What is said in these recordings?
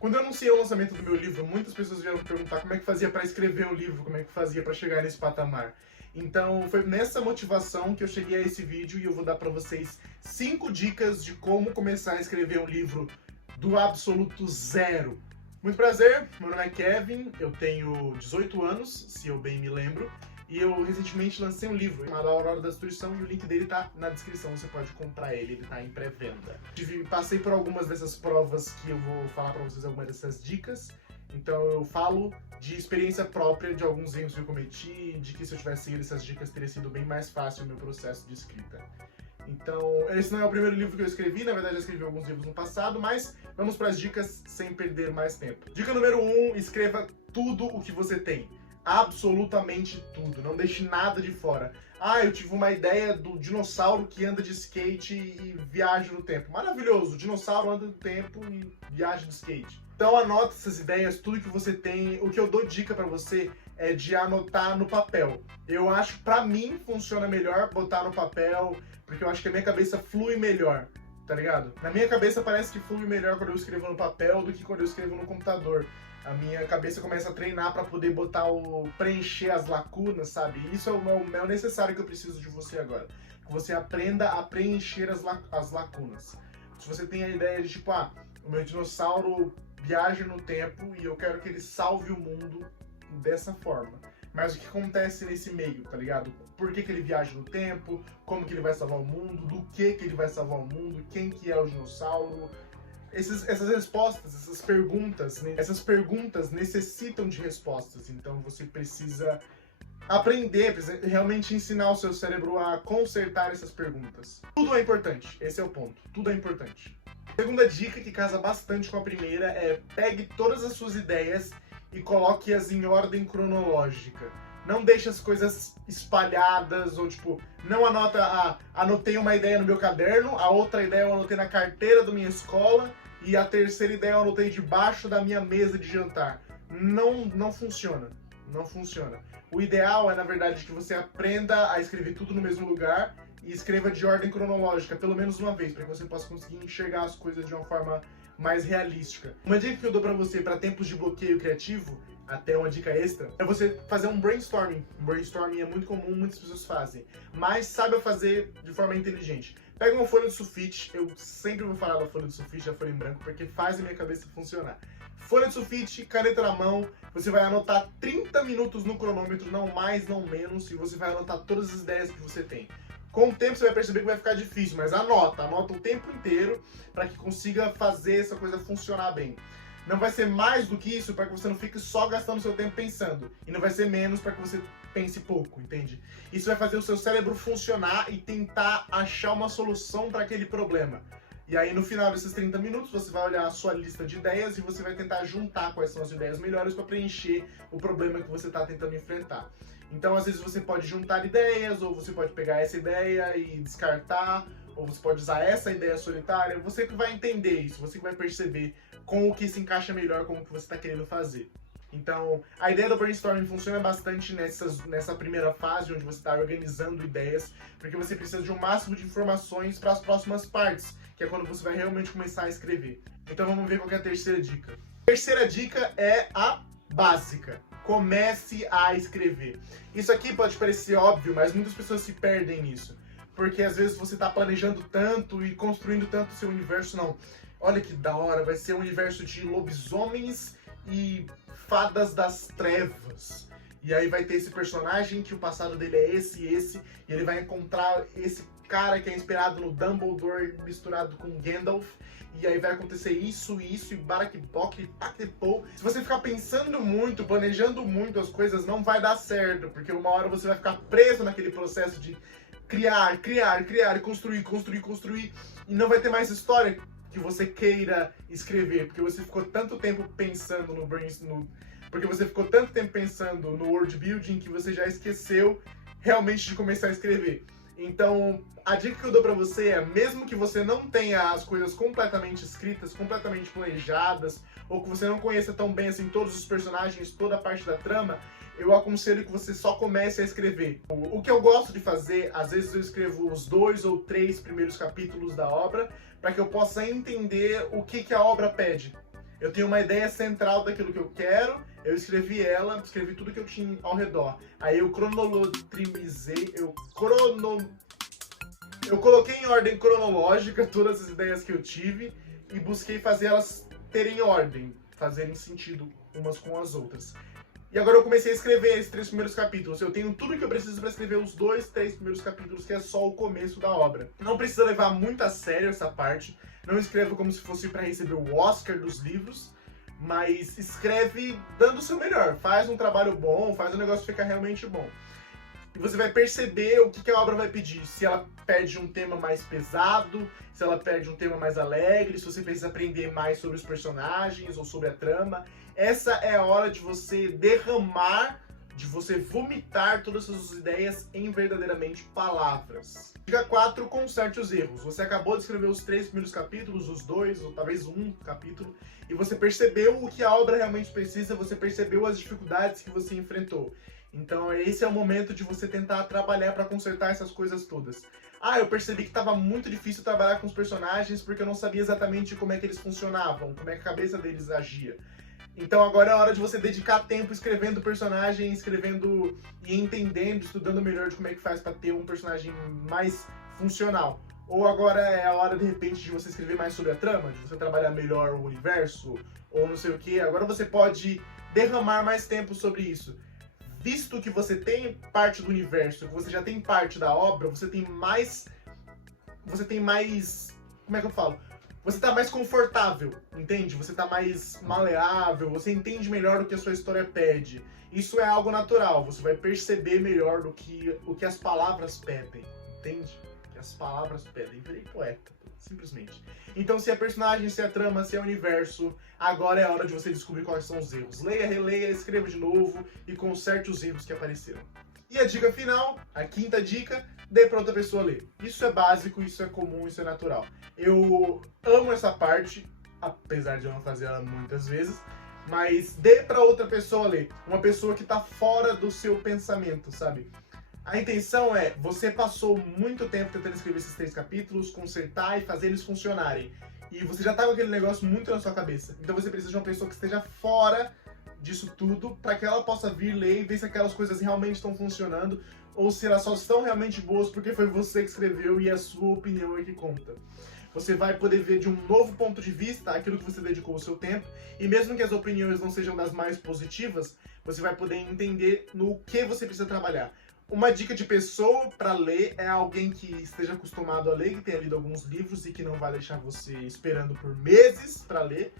Quando eu anunciei o lançamento do meu livro, muitas pessoas vieram me perguntar como é que fazia para escrever um livro, como é que fazia para chegar nesse patamar. Então foi nessa motivação que eu cheguei a esse vídeo e eu vou dar para vocês 5 dicas de como começar a escrever um livro do absoluto zero. Muito prazer, meu nome é Kevin, eu tenho 18 anos, se eu bem me lembro, e eu recentemente lancei um livro chamado A Aurora da Destruição e o link dele tá na descrição, você pode comprar ele tá em pré-venda. Passei por algumas dessas provas que eu vou falar pra vocês algumas dessas dicas, então eu falo de experiência própria de alguns erros que eu cometi, de que se eu tivesse seguido essas dicas teria sido bem mais fácil o meu processo de escrita. Então, esse não é o primeiro livro que eu escrevi, na verdade eu escrevi alguns livros no passado, mas vamos para as dicas sem perder mais tempo. Dica número 1, escreva tudo o que você tem. Absolutamente tudo, não deixe nada de fora. Ah, eu tive uma ideia do dinossauro que anda de skate e viaja no tempo. Maravilhoso, o dinossauro anda no tempo e viaja de skate. Então anota essas ideias, tudo que você tem. O que eu dou dica pra você é de anotar no papel. Eu acho, pra mim, funciona melhor botar no papel, porque eu acho que a minha cabeça flui melhor, tá ligado? Na minha cabeça parece que flui melhor quando eu escrevo no papel do que quando eu escrevo no computador. A minha cabeça começa a treinar pra poder preencher as lacunas, sabe? Isso é o necessário que eu preciso de você agora. Que você aprenda a preencher as lacunas. Se você tem a ideia de tipo, o meu dinossauro viaja no tempo e eu quero que ele salve o mundo dessa forma. Mas o que acontece nesse meio, tá ligado? Por que ele viaja no tempo? Como que ele vai salvar o mundo? Do que ele vai salvar o mundo? Quem que é o dinossauro? Essas respostas, essas perguntas necessitam de respostas. Então você precisa aprender, precisa realmente ensinar o seu cérebro a consertar essas perguntas. Tudo é importante, esse é o ponto. Tudo é importante. A segunda dica, que casa bastante com a primeira, é pegue todas as suas ideias e coloque-as em ordem cronológica. Não deixe as coisas espalhadas, ou tipo, não anotei uma ideia no meu caderno, a outra ideia eu anotei na carteira da minha escola, e a terceira ideia eu anotei debaixo da minha mesa de jantar. Não funciona. Não funciona. O ideal é, na verdade, que você aprenda a escrever tudo no mesmo lugar e escreva de ordem cronológica, pelo menos uma vez, para que você possa conseguir enxergar as coisas de uma forma mais realística. Uma dica que eu dou pra você para tempos de bloqueio criativo, até uma dica extra, é você fazer um brainstorming. Um brainstorming é muito comum, muitas pessoas fazem, mas saiba fazer de forma inteligente. Pega uma folha de sulfite, eu sempre vou falar da folha de sulfite, da folha em branco, porque faz a minha cabeça funcionar. Folha de sulfite, caneta na mão, você vai anotar 30 minutos no cronômetro, não mais, não menos, e você vai anotar todas as ideias que você tem. Com o tempo você vai perceber que vai ficar difícil, mas anota o tempo inteiro para que consiga fazer essa coisa funcionar bem. Não vai ser mais do que isso para que você não fique só gastando seu tempo pensando. E não vai ser menos para que você pense pouco, entende? Isso vai fazer o seu cérebro funcionar e tentar achar uma solução para aquele problema. E aí no final desses 30 minutos você vai olhar a sua lista de ideias e você vai tentar juntar quais são as ideias melhores para preencher o problema que você está tentando enfrentar. Então às vezes você pode juntar ideias, ou você pode pegar essa ideia e descartar, ou você pode usar essa ideia solitária. Você que vai entender isso, você que vai perceber com o que se encaixa melhor com o que você está querendo fazer. Então, a ideia do brainstorming funciona bastante nessa primeira fase, onde você está organizando ideias, porque você precisa de um máximo de informações para as próximas partes, que é quando você vai realmente começar a escrever. Então vamos ver qual é a terceira dica. A terceira dica é a básica. Comece a escrever. Isso aqui pode parecer óbvio, mas muitas pessoas se perdem nisso. Porque às vezes você está planejando tanto e construindo tanto o seu universo, não. Olha que da hora, vai ser um universo de lobisomens e fadas das trevas. E aí vai ter esse personagem que o passado dele é esse, e ele vai encontrar esse cara que é inspirado no Dumbledore misturado com Gandalf, e aí vai acontecer isso, e Barakbok, e Paktepou. Se você ficar pensando muito, planejando muito as coisas, não vai dar certo, porque uma hora você vai ficar preso naquele processo de criar, e construir, e não vai ter mais história que você queira escrever, porque você ficou tanto tempo pensando porque você ficou tanto tempo pensando no world building que você já esqueceu realmente de começar a escrever. Então, a dica que eu dou pra você é, mesmo que você não tenha as coisas completamente escritas, completamente planejadas, ou que você não conheça tão bem assim todos os personagens, toda a parte da trama, eu aconselho que você só comece a escrever. O que eu gosto de fazer, às vezes eu escrevo os 2 ou 3 primeiros capítulos da obra, para que eu possa entender o que a obra pede. Eu tenho uma ideia central daquilo que eu quero, eu escrevi ela, escrevi tudo que eu tinha ao redor. Aí eu cronolotrimizei, eu coloquei em ordem cronológica todas as ideias que eu tive e busquei fazer elas terem ordem, fazerem sentido umas com as outras. E agora eu comecei a escrever esses 3 primeiros capítulos. Eu tenho tudo que eu preciso para escrever os 2, 3 primeiros capítulos, que é só o começo da obra. Não precisa levar muito a sério essa parte. Não escreva como se fosse para receber o Oscar dos livros, mas escreve dando o seu melhor. Faz um trabalho bom, faz o negócio ficar realmente bom. E você vai perceber o que a obra vai pedir. Se ela pede um tema mais pesado, se ela pede um tema mais alegre, se você precisa aprender mais sobre os personagens ou sobre a trama. Essa é a hora de você derramar, de você vomitar todas as suas ideias em verdadeiramente palavras. Dica 4, conserte os erros. Você acabou de escrever os 3 primeiros capítulos, os 2, ou talvez um capítulo, e você percebeu o que a obra realmente precisa, você percebeu as dificuldades que você enfrentou. Então esse é o momento de você tentar trabalhar para consertar essas coisas todas. Eu percebi que estava muito difícil trabalhar com os personagens porque eu não sabia exatamente como é que eles funcionavam, como é que a cabeça deles agia. Então agora é a hora de você dedicar tempo escrevendo o personagem, escrevendo e entendendo, estudando melhor de como é que faz para ter um personagem mais funcional. Ou agora é a hora, de repente, de você escrever mais sobre a trama, de você trabalhar melhor o universo, ou não sei o que. Agora você pode derramar mais tempo sobre isso. Visto que você tem parte do universo, que você já tem parte da obra, você tem mais... Como é que eu falo? Você tá mais confortável, entende? Você tá mais maleável, você entende melhor o que a sua história pede. Isso é algo natural, você vai perceber melhor o que as palavras pedem, entende? O que as palavras pedem. Virei poeta, simplesmente. Então, se é personagem, se é trama, se é universo, agora é a hora de você descobrir quais são os erros. Leia, releia, escreva de novo e conserte os erros que apareceram. E a dica final, a 5ª dica, dê para outra pessoa ler. Isso é básico, isso é comum, isso é natural. Eu amo essa parte, apesar de eu não fazer ela muitas vezes, mas dê para outra pessoa ler. Uma pessoa que está fora do seu pensamento, sabe? A intenção é, você passou muito tempo tentando escrever esses 3 capítulos, consertar e fazer eles funcionarem. E você já tá com aquele negócio muito na sua cabeça. Então você precisa de uma pessoa que esteja fora disso tudo, para que ela possa vir ler e ver se aquelas coisas realmente estão funcionando, ou se elas só estão realmente boas porque foi você que escreveu e a sua opinião é que conta. Você vai poder ver de um novo ponto de vista aquilo que você dedicou o seu tempo, e mesmo que as opiniões não sejam das mais positivas, você vai poder entender no que você precisa trabalhar. Uma dica de pessoa para ler é alguém que esteja acostumado a ler, que tenha lido alguns livros e que não vai deixar você esperando por meses para ler.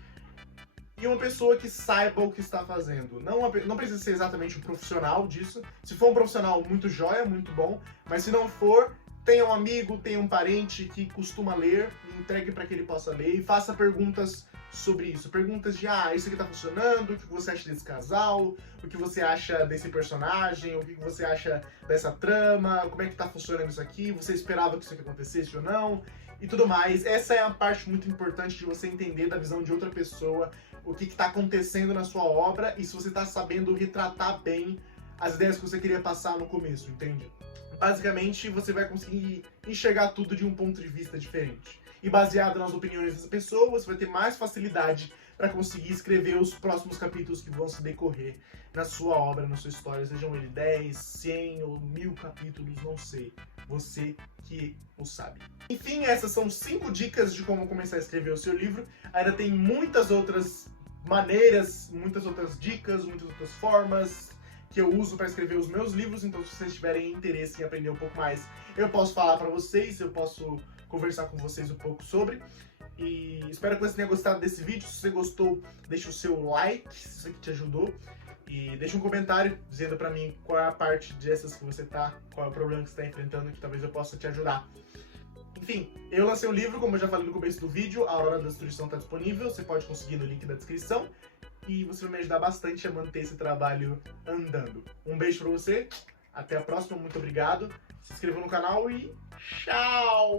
E uma pessoa que saiba o que está fazendo. Não precisa ser exatamente um profissional disso. Se for um profissional, muito joia, muito bom. Mas se não for, tenha um amigo, tenha um parente que costuma ler, e entregue para que ele possa ler e faça perguntas sobre isso. Perguntas de, isso aqui tá funcionando, o que você acha desse casal, o que você acha desse personagem, o que você acha dessa trama, como é que tá funcionando isso aqui, você esperava que isso aqui acontecesse ou não, e tudo mais. Essa é a parte muito importante de você entender da visão de outra pessoa, o que está acontecendo na sua obra e se você está sabendo retratar bem as ideias que você queria passar no começo, entende? Basicamente, você vai conseguir enxergar tudo de um ponto de vista diferente. E baseado nas opiniões dessa pessoa, você vai ter mais facilidade para conseguir escrever os próximos capítulos que vão se decorrer na sua obra, na sua história, sejam ele 10, 100 ou 1000 capítulos, não sei. Você que o sabe. Enfim, essas são 5 dicas de como começar a escrever o seu livro. Ainda tem muitas outras maneiras, muitas outras dicas, muitas outras formas que eu uso para escrever os meus livros, então se vocês tiverem interesse em aprender um pouco mais, eu posso falar para vocês, eu posso conversar com vocês um pouco sobre. E espero que você tenha gostado desse vídeo. Se você gostou, deixa o seu like, se isso aqui te ajudou. E deixa um comentário dizendo pra mim qual é a parte dessas que você tá, qual é o problema que você tá enfrentando, que talvez eu possa te ajudar. Enfim, eu lancei um livro, como eu já falei no começo do vídeo, A Aurora da Destruição está disponível, você pode conseguir no link da descrição. E você vai me ajudar bastante a manter esse trabalho andando. Um beijo pra você, até a próxima, muito obrigado. Se inscreva no canal e tchau!